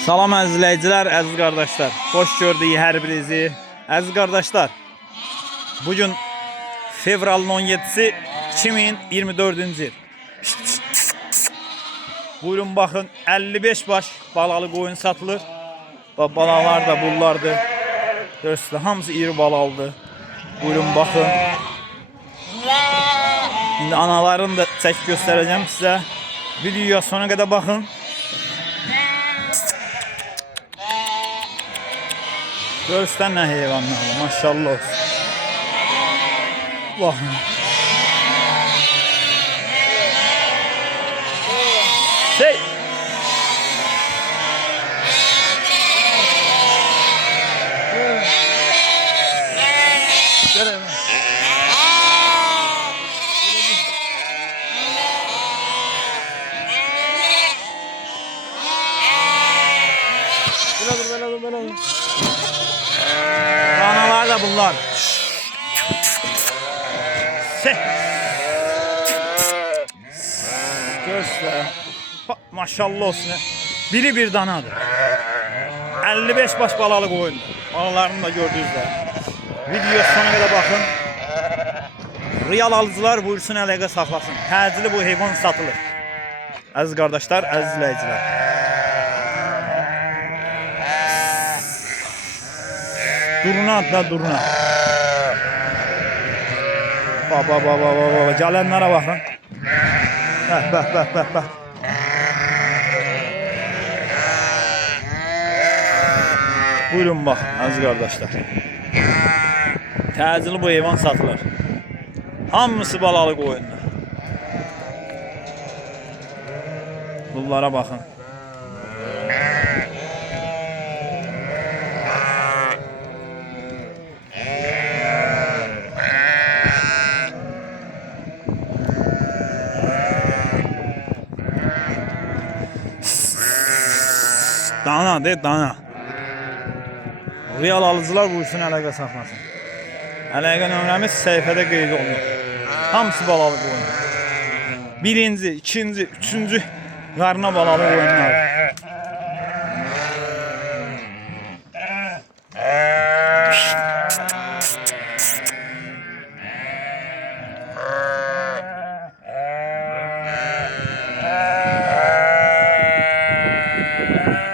Salam əzizləyicilər, əziz qardaşlar. Xoş gördük hər birinizi. Əziz qardaşlar, bu fevralın 17-si 2024-cü il. Buyurun baxın, 55 baş balalı qoyun satılır. Balalar da bunlardır. Görürsünüz, hamısı iri balalıdır. Buyurun baxın. İndi analarını da çək göstərəcəm sizə. Videoya sona qədər baxın. Görürsən nə heyvanlar var, maşallah olsun. Baxın. Şey. Gel hemen. Bela Şey. Göster. Bak, Maşallah olsun. Biri bir danadır. 55 baş balalı koyun. Balalarını da gördünüz de. Video sonuna kadar bakın. Real alıcılar buyursun əlaqə saxlasın. Təcili bu heyvan satılır. Əziz qardaşlar, əziz izləyicilər. Duruna atla duruna. Bak bak bak bak bak bak. Gelenlere bakın. Bak bak bak bak bak. Buyurun bak aziz kardeşler. Təcili bu heyvan satılır. Hamısı balalı qoyunlar. Bunlara bakın. Dana de dana. Real alıcılar bu üçün əlaqə saxlasın. Əlaqə nömrəmiz səhifədə qeyd olunur. Hamısı balalı qoyun. Birinci, ikinci, üçüncü qarına balalı qoyunlar. Yeah.